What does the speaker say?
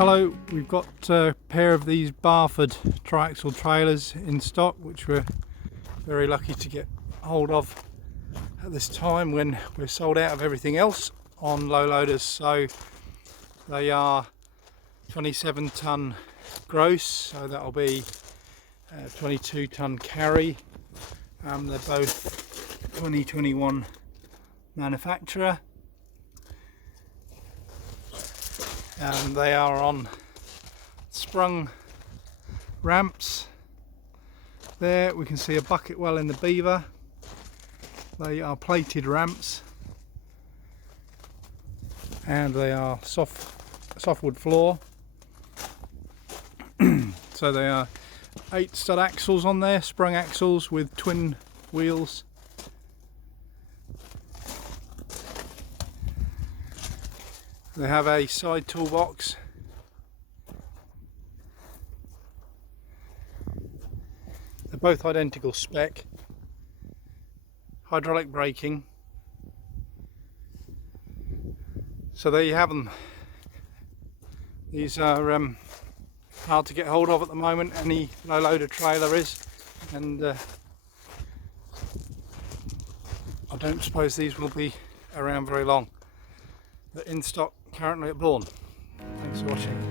Hello, we've got a pair of these BARFORD TriAxle trailers in stock, which we're very lucky to get hold of at this time when we're sold out of everything else on low loaders. So they are 27 tonne gross, so that'll be 22 tonne carry. They're both 2021 manufacturer. They are on sprung ramps. There we can see a bucket well in the Beaver. They are plated ramps and they are softwood floor. So they are 8 stud axles on there, sprung axles with twin wheels. They have a side toolbox. They're both identical spec. Hydraulic braking. So there you have them. These are hard to get hold of at the moment. Any low loader trailer is, and I don't suppose these will be around very long. They're in stock currently at Bourne. Thanks for watching.